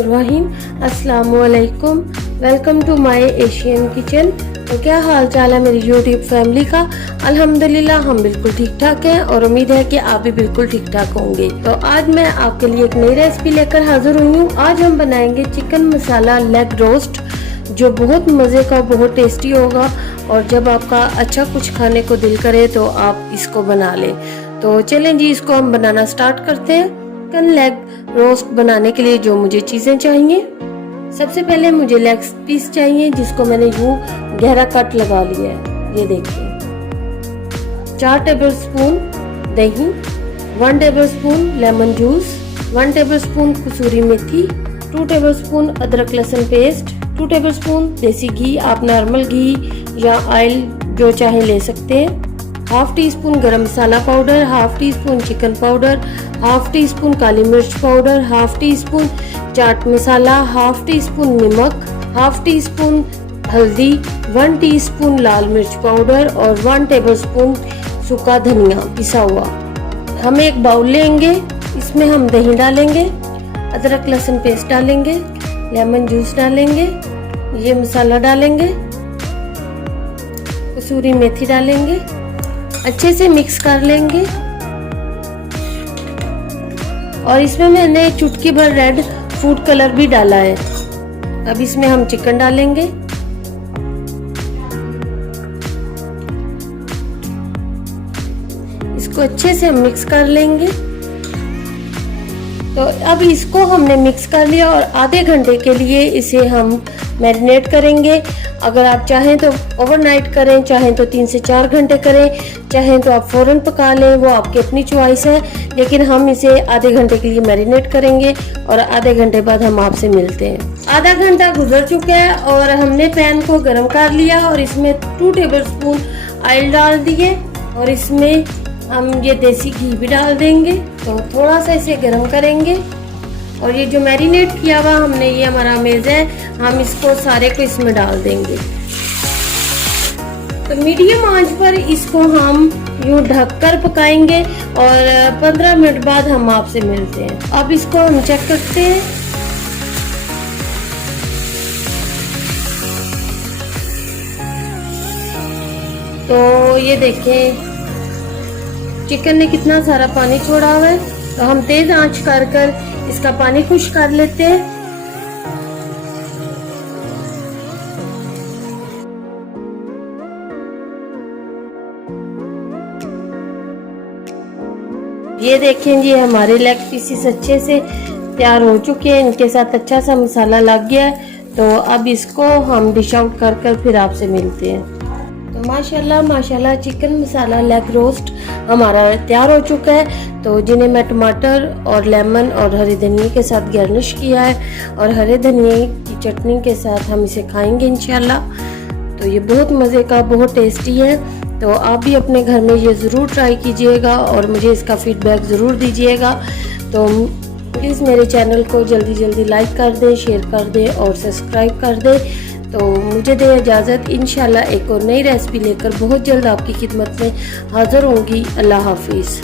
बिस्मिल्लाहिर्रहमानिर्रहीम। अस्सलामुअलैकुम, welcome to my Asian kitchen. तो क्या हाल चाल है मेरी यूट्यूब फैमिली का। अल्हम्दुलिल्लाह हम बिल्कुल ठीक ठाक हैं और उम्मीद है कि आप भी बिल्कुल ठीक ठाक होंगे। तो आज मैं आपके लिए एक नई रेसिपी लेकर हाजिर हुई हूँ। आज हम बनाएंगे चिकन मसाला लेग रोस्ट, जो बहुत मज़े का, बहुत टेस्टी होगा। और जब आपका अच्छा कुछ खाने को दिल करे तो आप इसको बना लें। तो चलें जी, इसको हम बनाना स्टार्ट करते हैं। चिकन लेग रोस्ट बनाने के लिए जो मुझे चीज़ें चाहिए, सबसे पहले मुझे लेग पीस चाहिए, जिसको मैंने यूं गहरा कट लगा लिया है। ये देखिए, 4 टेबलस्पून दही, 1 टेबलस्पून लेमन जूस, 1 टेबलस्पून कसूरी मेथी, 2 टेबलस्पून अदरक लहसुन पेस्ट, 2 टेबलस्पून देसी घी, आप नॉर्मल घी या ऑयल जो चाहे ले सकते हैं, half teaspoon garam masala powder, half teaspoon chicken powder, half teaspoon काली मिर्च powder, half teaspoon chaat masala, half teaspoon नमक, हाफ टी स्पून हल्दी, 1 टीस्पून लाल मिर्च पाउडर और 1 टेबलस्पून सूखा धनिया पिसा हुआ। हम एक बाउल लेंगे, इसमें हम दही डालेंगे, अदरक लहसुन पेस्ट डालेंगे, लेमन जूस डालेंगे, ये मसाला डालेंगे, कसूरी मेथी डालेंगे, अच्छे से मिक्स कर लेंगे। और इसमें मैंने चुटकी भर रेड फूड कलर भी डाला है। अब इसमें हम चिकन डालेंगे, इसको अच्छे से हम मिक्स कर लेंगे। तो अब इसको हमने मिक्स कर लिया और आधे घंटे के लिए इसे हम मैरिनेट करेंगे। अगर आप चाहें तो ओवरनाइट करें, चाहें तो 3 से 4 घंटे करें, चाहें तो आप फ़ौरन पका लें, वो आपकी अपनी चॉइस है। लेकिन हम इसे आधे घंटे के लिए मैरिनेट करेंगे और आधे घंटे बाद हम आपसे मिलते हैं। आधा घंटा गुजर चुका है और हमने पैन को गर्म कर लिया और इसमें 2 टेबलस्पून ऑयल डाल दिए और इसमें हम ये देसी घी भी डाल देंगे। तो थोड़ा सा इसे गर्म करेंगे और ये जो मैरिनेट किया हुआ हमने, ये हमारा मेज़ है, हम इसको सारे को इसमें डाल देंगे। तो मीडियम आंच पर इसको हम यूं ढककर पकाएंगे और 15 मिनट बाद हम आपसे मिलते हैं। अब इसको हम चेक करते हैं। तो ये देखें, चिकन ने कितना सारा पानी छोड़ा हुआ है। तो हम तेज आंच कर इसका पानी खुश कर लेते हैं। ये देखें जी, हमारे लेग पीसेस अच्छे से तैयार हो चुके हैं, इनके साथ अच्छा सा मसाला लग गया है। तो अब इसको हम डिश आउट कर फिर आपसे मिलते हैं। तो माशाल्लाह माशाल्लाह चिकन मसाला लेग रोस्ट हमारा तैयार हो चुका है। तो जिन्हें मैं टमाटर और लेमन और हरे धनिए के साथ गार्निश किया है और हरे धनिए की चटनी के साथ हम इसे खाएंगे इंशाल्लाह। तो ये बहुत मज़े का, बहुत टेस्टी है। तो आप भी अपने घर में ये ज़रूर ट्राई कीजिएगा और मुझे इसका फीडबैक ज़रूर दीजिएगा। तो प्लीज़ मेरे चैनल को जल्दी जल्दी लाइक कर दें, शेयर कर दें और सब्सक्राइब कर दें। तो मुझे दे इजाज़त, इंशाल्लाह एक और नई रेसिपी लेकर बहुत जल्द आपकी खिदमत में हाज़िर होंगी। अल्लाह हाफिज़।